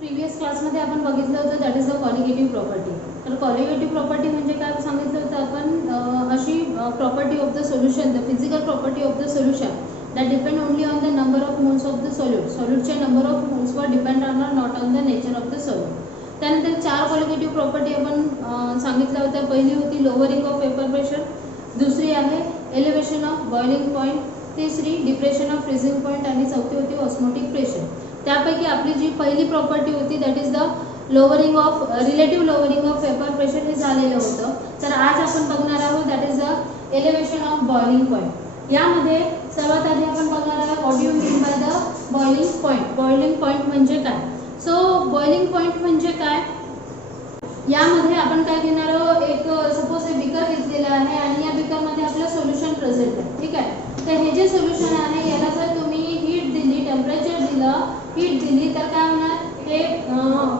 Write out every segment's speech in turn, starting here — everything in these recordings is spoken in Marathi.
प्रीवियस क्लासमध्ये आपण बघितलं होतं that is the colligative property. तर कॉलिगेटिव्ह प्रॉपर्टी म्हणजे काय सांगितलं होतं आपण, अशी property of the solution, the physical property of the solution that depend only on the number of moles of the solute. सॉल्यूटचे नंबर ऑफ मोल्सवर डिपेंड राहणार, not on the nature of the solute. त्यानंतर 4 कॉलिगेटिव्ह प्रॉपर्टी आपण सांगितल्या होत्या. पहिली होती लोअरिंग ऑफ वेपर प्रेशर, दुसरी आहे एलिव्हेशन ऑफ बॉइलिंग पॉईंट, तिसरी डिप्रेशन ऑफ फ्रीजिंग पॉईंट आणि चौथी होती ऑस्मोटिक प्रेशर. त्यापैकी आपली जी पहिली प्रॉपर्टी होती that is the lowering of relative lowering of vapour pressure हे झालेलं होतं. तर आज आपण बघणार आहोत that is the elevation of boiling point. यामध्ये सर्वात आधी आपण बघणार आहोत what you mean by the boiling point. Boiling point म्हणजे काय? सो बॉइलिंग पॉईंट म्हणजे काय, यामध्ये आपण काय घेणार आहोत, एक सपोज हे बिकर घेतलेलं आहे आणि या बिकरमध्ये आपलं सोल्युशन प्रेझेंट आहे. ठीक आहे. तर हे जे सोल्युशन आहे याला जर तुम्ही हीट दिली, टेम्परेचर दिलं, हीट दिली तर काय होणार, हे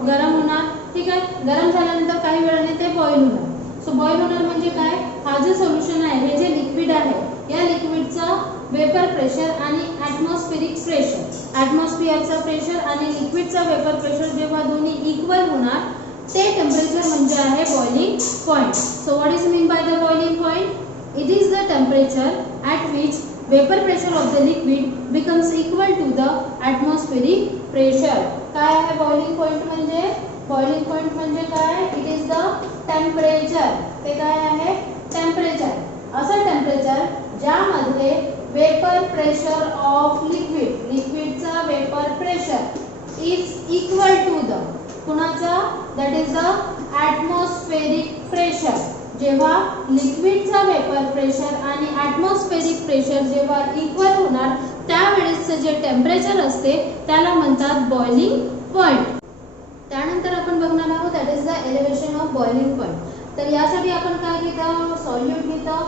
गरम होणार. ठीक आहे. गरम झाल्यानंतर काही वेळाने ते बॉईल होणार. सो बॉईल होणार म्हणजे काय, हा जे सोल्युशन आहे, हे जे लिक्विड आहे, या लिक्विडचा वेपर प्रेशर आणि ॲटमॉस्फेरिक प्रेशर, ॲटमॉस्फिअरचा प्रेशर आणि लिक्विडचा वेपर प्रेशर जेव्हा दोन्ही इक्वल होणार ते टेम्परेचर म्हणजे आहे boiling point. So what is mean by the boiling point? It is the temperature at which vapour pressure of the liquid becomes equal to the atmospheric pressure. काय आहे बॉइलिंग पॉईंट म्हणजे? बॉइलिंग पॉईंट म्हणजे काय? It is the temperature. ते काय आहे? टेम्परेचर. असं टेम्परेचर ज्यामध्ये वेपर प्रेशर ऑफ लिक्विड, लिक्विडचा vapour pressure is equal to the कुणाचा, that is the atmospheric pressure. जेव्हा लिक्विडचा वेपर प्रेशर आणि ॲटमॉस्फेरिक प्रेशर जेव्हा इक्वल होणार त्यावेळेसचं जे टेम्परेचर असते त्याला म्हणतात बॉइलिंग पॉईंट. त्यानंतर आपण बघणार आहोत that is the elevation of boiling point. तर यासाठी आपण काय घेतो, सॉल्यूट घेतो.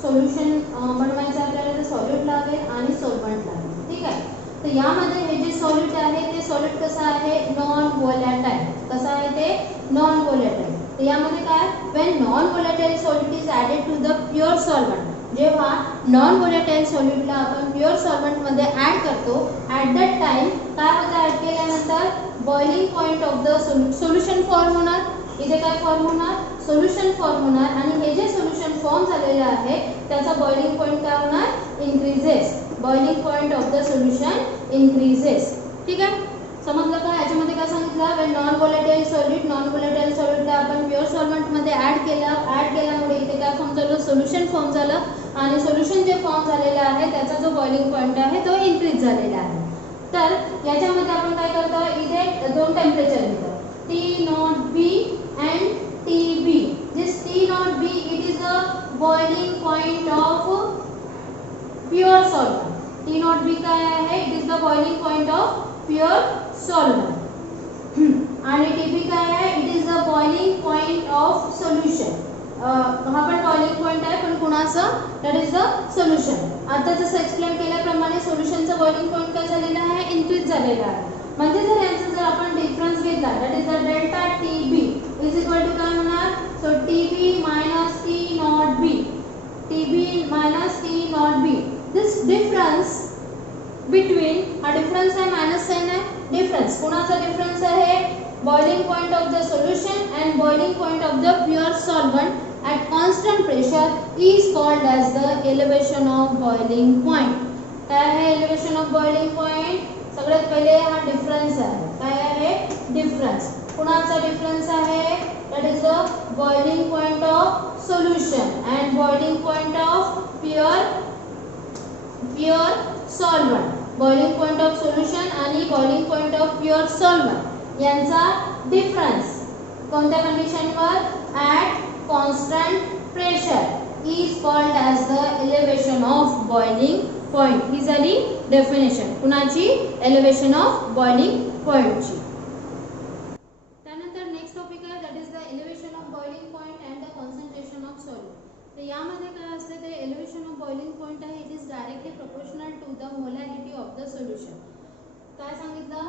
सोल्युशन बनवायचं आपल्याला तर सॉल्यूट लागेल आणि सॉल्वंट लागेल. ठीक आहे. तर यामध्ये हे जे सॉल्यूट आहे ते सॉल्यूट कसं आहे, नॉन व्होलॅटाईल. कसं आहे ते? Non volatile. तर यामध्ये काय, when non volatile solute is added to the pure solvent, जेव्हा नॉन व्होलॅटाईल सॉल्यूटला आपण प्युअर सॉल्वंटमध्ये ॲड करतो, ॲट दॅट टाइम काय होतं, ॲड केल्यानंतर boiling point of the solution form होणार. इथे काय फॉर्म होणार, सोल्युशन फॉर्म होणार आणि हे जे सोल्युशन फॉर्म झालेलं आहे त्याचा बॉइलिंग पॉईंट काय होणार, increases. Boiling point of the solution increases. ठीक आहे. समजलं का? याच्यामध्ये काय सांगितलं, Wien non volatile solute, non volatile सॉल्यूटला आपण प्युअर सॉल्वंटमध्ये ॲड केल्यामुळे इथे काय फॉर्म झालं, सोल्युशन फॉर्म झालं आणि सोल्युशन जे फॉर्म झालेलं आहे त्याचा जो बॉइलिंग पॉईंट आहे तो इन्क्रीज झालेला आहे. तर याच्यामध्ये आपण काय करतो, इथे दोन टेम्परेचर घेतो, T0B and TB. This T0B it is the boiling point of pure solvent. T0B काय आहे, it is the boiling point of pure solvent. आणि TB काय आहे, it is the boiling point of solution. हा पण बॉइलिंग पॉईंट आहे पण कुणाचं, दॅट इज द सोल्युशन. आता जसं एक्सप्लेन केल्याप्रमाणे सोल्युशनचं बॉइलिंग पॉईंट काय झालेलं आहे, इन्क्रीज झालेलं आहे. म्हणजे जर यांचा जर आपण डिफरन्स घेतला that is the delta TB is equal to काय होणार, so TB minus T0B, TB minus T0B. This difference between, हा डिफरन्स आहे, मायनस साइन आहे, डिफरन्स कुणाचा डिफरन्स आहे, boiling point of the solution and boiling point of the pure solvent at constant pressure is called as the elevation of boiling point. काय आहे elevation of boiling point? सगळ्यात पहिले हा डिफरन्स आहे. काय आहे, डिफरन्स. कुणाचा डिफरन्स आहे, that is the boiling point of solution and boiling point of pure solvent. boiling point of solution आणि boiling point of pure solvent यांचा डिफरन्स कोणत्या कंडिशनवर, at constant pressure is called as the elevation of boiling point. ही झाली डेफिनेशन कुणाची, elevation of boiling point ची. त्यानंतर नेक्स्ट टॉपिक आहे that is the elevation of boiling point and the concentration of solute. तर यामध्ये काय असते, ते elevation of boiling point आहे, it is directly proportional to the molarity of the solution. काय सांगितलं,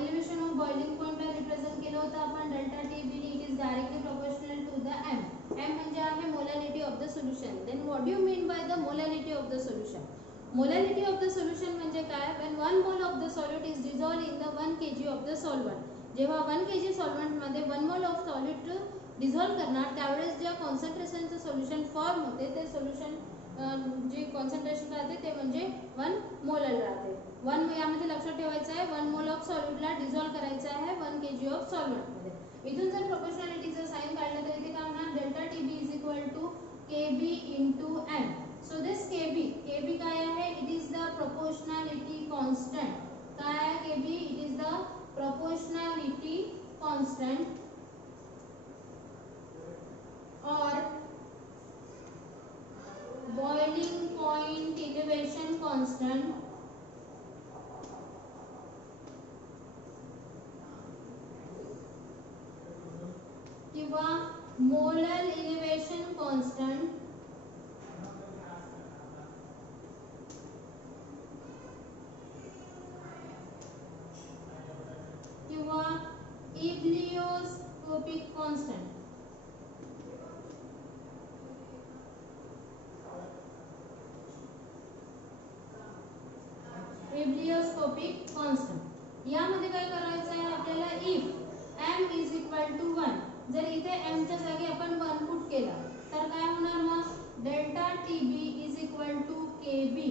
elevation of boiling point represent केलं होतं आपण delta TB. It is directly proportional to the m. m म्हणजे आहे molarity of the solution. Then what you mean by the molarity of the solution? Molarity of the solution म्हणजे काय, when 1 mole of the solute is dissolved in the 1 kg of the solvent. जेव्हा 1 kg सॉल्व्हेंटमध्ये 1 mole of solute dissolve करणार त्यावेळेस ज्या कॉन्सन्ट्रेशनचं सोल्युशन फॉर्म होते ते सोल्युशन जे कॉन्सन्ट्रेशन राहते ते म्हणजे 1 मोलर राहते. 1 यामध्ये लक्षात ठेवायचं आहे 1 मोल ऑफ सॉल्यूटला डिझॉल्व करायचं आहे 1 kg ऑफ सॉल्व्हेंटमध्ये. इथून जर प्रोपोर्शनॅलिटीचं साइन काढलं तर इथे काय होणार delta TB is equal to KB into M. So this KB काय आहे it is the proportionality constant. काय आहे KB it is the proportionality constant और बॉइलिंग पॉइंट एलिवेशन कांस्टेंट किंवा मोलर एलिवेशन कांस्टेंट किंवा इब्लियोस्कोपिक कांस्टेंट. इब्लियोस्कोपिक कांस्टेंट यामध्ये काय करायचं आहे आपल्याला if m is equal to 1 जर इथे m च्या जागी आपण 1 पुट केला तर काय होणार मग delta TB is equal to KB.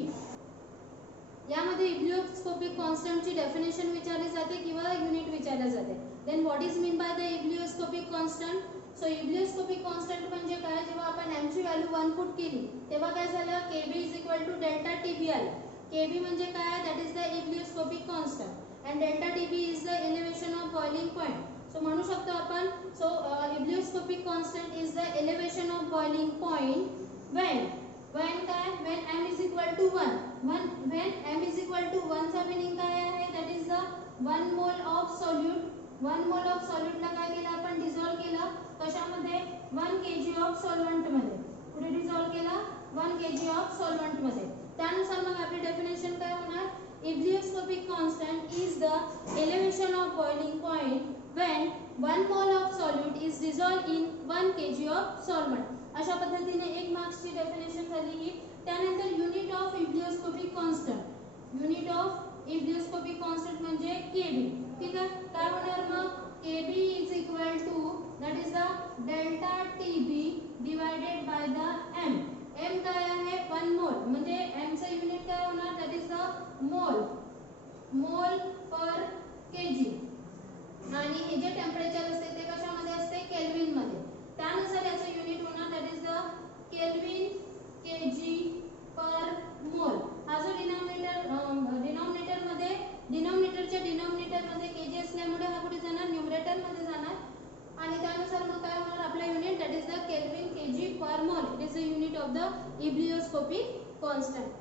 यामध्ये इब्लियोस्कोपिक कांस्टेंटची डेफिनेशन विचारली जाते किंवा युनिट विचारले जाते. Then what is mean by the ebullioscopic constant. So ebullioscopic constant म्हणजे काय जेव्हा आपण m ची व्हॅल्यू 1 पुट केली तेव्हा काय झालं KB is equal to delta TB आलं. केबी म्हणजे काय that is the ebullioscopic constant and delta TB is the elevation of boiling point. So म्हणू शकतो आपण so ebullioscopic constant is the elevation of boiling point when काय when m is equal to 1 when m is equal to 1 चा मीनिंग काय आहे that is the 1 mole of solute 1 mole of सॉल्यूटला काय केलं आपण डिझॉल्व केलं कशामध्ये 1 kg ऑफ सॉल्व्हेंट मध्ये. कुठे डिझॉल्व केला 1 kg ऑफ सॉल्व्हेंट मध्ये. त्यानुसार मग आपली डेफिनेशन काय होणार ebullioscopic constant is the elevation of boiling point when 1 mole of solute is dissolved in 1 kg of solvent. अशा पद्धतीने एक मार्क्सची डेफिनेशन झाली ही. त्यानंतर unit of ebullioscopic constant unit of ebullioscopic constant म्हणजे केबी. ठीक आहे काय होणार मग KB is equal to that is the delta TB divided by the M. M काय आहे 1 मोल म्हणजे एम चा युनिट काय होणार that is the mole per KG आणि हे जे टेम्परेचर असते ते कशामध्ये असते केल्विन मध्ये. त्यानुसार याचं युनिट होणार that is the kelvin kg per mole. हा जो डिनॉमिनेटरच्या डिनॉमिनेटरमध्ये केजी असल्यामुळे हा कुठे जाणार न्यूमरेटर मध्ये जाणार आणि त्यानुसार मग काय होणार आपला unit that is the kelvin kg per mole. It is the unit of the ebullioscopic constant.